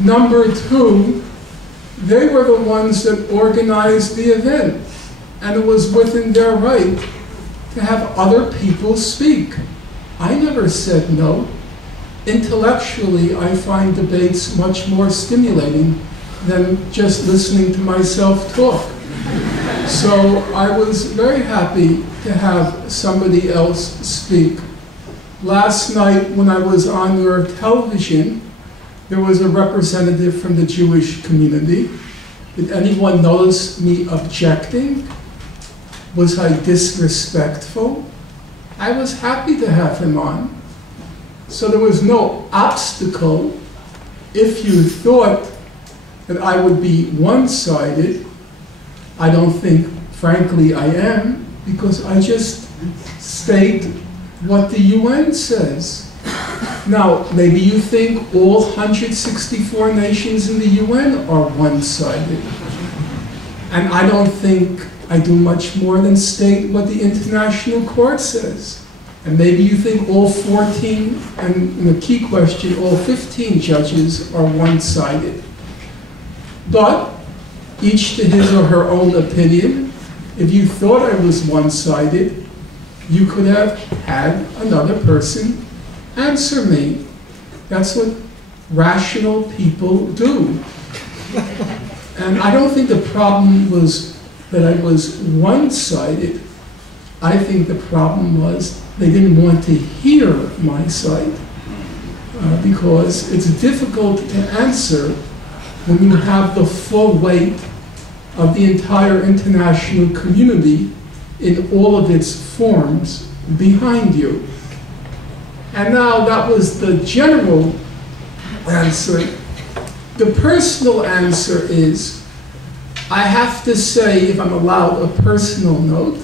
Number two, they were the ones that organized the event, and it was within their right to have other people speak. I never said no. Intellectually, I find debates much more stimulating than just listening to myself talk. So I was very happy to have somebody else speak. Last night, when I was on your television, there was a representative from the Jewish community. Did anyone notice me objecting? Was I disrespectful? I was happy to have him on. So there was no obstacle. If you thought that I would be one-sided, I don't think, frankly, I am, because I just state what the UN says. Now, maybe you think all 164 nations in the UN are one-sided. And I don't think I do much more than state what the International Court says. And maybe you think all 14, and in the key question, all 15 judges are one-sided. But each to his or her own opinion. If you thought I was one-sided, you could have had another person answer me. That's what rational people do. And I don't think the problem was that I was one-sided. I think the problem was they didn't want to hear my side, because it's difficult to answer when you have the full weight of the entire international community in all of its forms behind you. And now that was the general answer. The personal answer is, I have to say, if I'm allowed a personal note,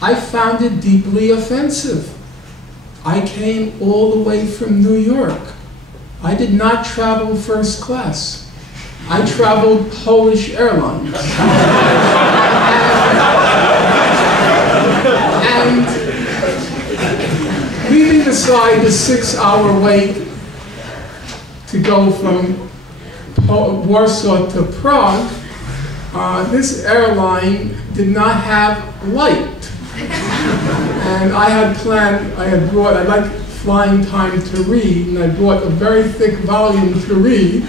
I found it deeply offensive. I came all the way from New York. I did not travel first class. I traveled Polish Airlines. And leaving aside the 6-hour wait to go from Warsaw to Prague, this airline did not have light. And I had planned, I like flying time to read, and I brought a very thick volume to read,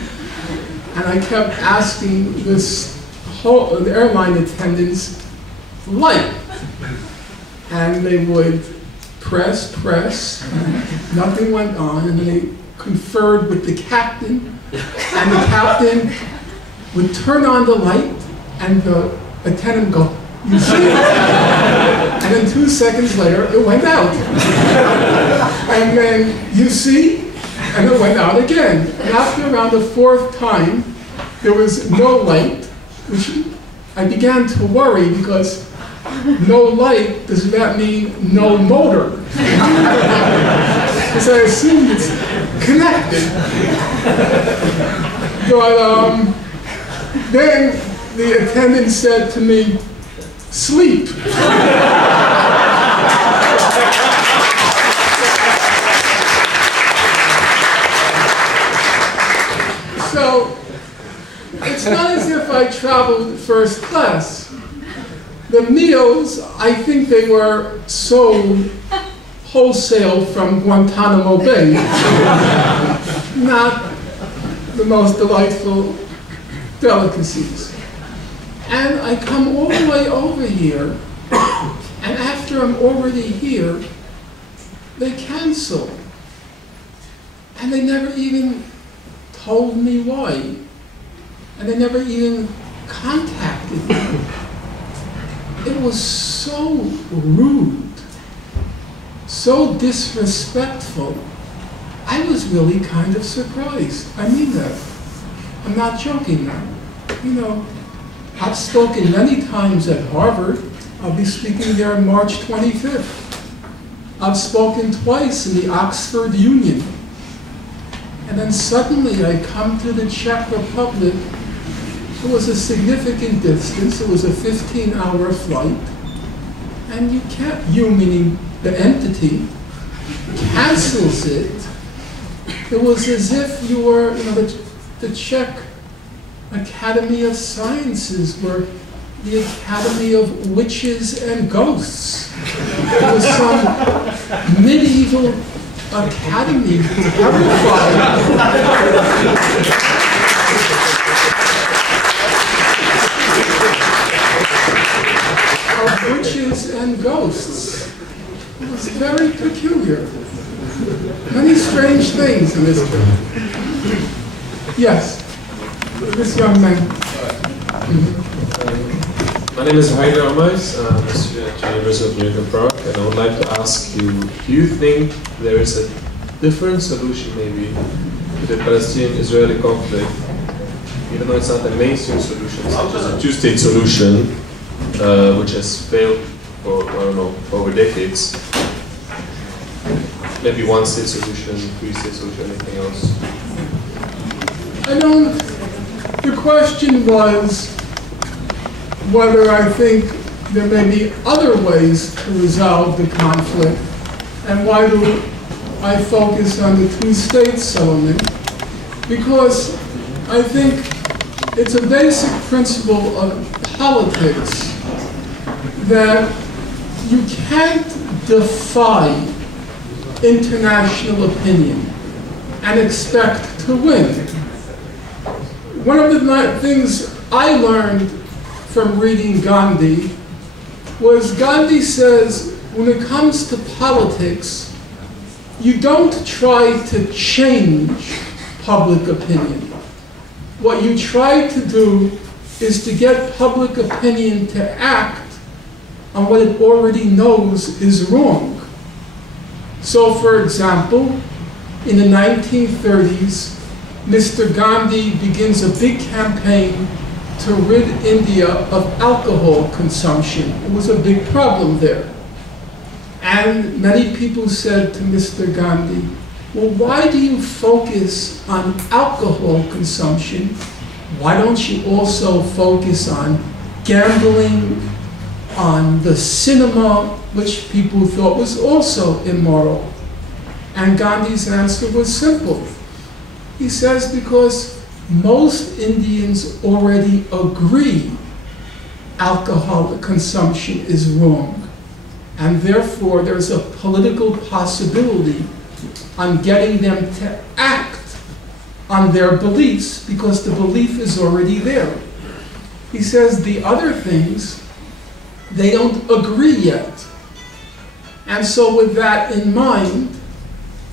and I kept asking the airline attendants for light. And they would press, and nothing went on, and then they conferred with the captain, and the captain would turn on the light, and the attendant would go, "You see?" And then 2 seconds later, it went out. And then, "You see?" And it went out again. And after around the 4th time, there was no light, which I began to worry, because no light, does that mean no motor? Because I assumed it's connected. But then the attendant said to me, "Sleep." So it's not as if I traveled first class. The meals, I think they were sold wholesale from Guantanamo Bay. Not the most delightful delicacies. And I come all the way over here, and after I'm already here, they cancel. And they never even told me why. And they never even contacted me. It was so rude, so disrespectful. I was really kind of surprised. I mean that. I'm not joking now. You know, I've spoken many times at Harvard. I'll be speaking there on March 25th. I've spoken twice in the Oxford Union. And then suddenly I come to the Czech Republic. It was a significant distance. It was a 15-hour flight. And you can't, you meaning the entity, cancels it. It was as if you were, you know, the the Czech Academy of Sciences were the Academy of Witches and Ghosts. It was some medieval academy terrifying. Of witches and ghosts. It was very peculiar. Many strange things in this book. Yes, this young man. My name is Heider Amais. I'm a student at the University of Prague, and I would like to ask you, do you think there is a different solution maybe to the Palestinian-Israeli conflict, even though it's not a mainstream solution, such as a two-state solution, which has failed for, I don't know, over decades? Maybe one-state solution, three-state solution, anything else? The question was whether I think there may be other ways to resolve the conflict, and why do I focus on the two-state settlement? Because I think it's a basic principle of politics that you can't defy international opinion and expect to win. One of the things I learned from reading Gandhi was Gandhi says, when it comes to politics, you don't try to change public opinion. What you try to do is to get public opinion to act on what it already knows is wrong. So, for example, in the 1930s, Mr. Gandhi begins a big campaign to rid India of alcohol consumption. It was a big problem there. And many people said to Mr. Gandhi, well, why do you focus on alcohol consumption? Why don't you also focus on gambling, on the cinema, which people thought was also immoral? And Gandhi's answer was simple. He says, because most Indians already agree alcohol consumption is wrong. And therefore, there's a political possibility on getting them to act on their beliefs because the belief is already there. He says the other things, they don't agree yet. And so with that in mind,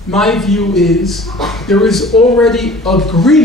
my view is there is already agreement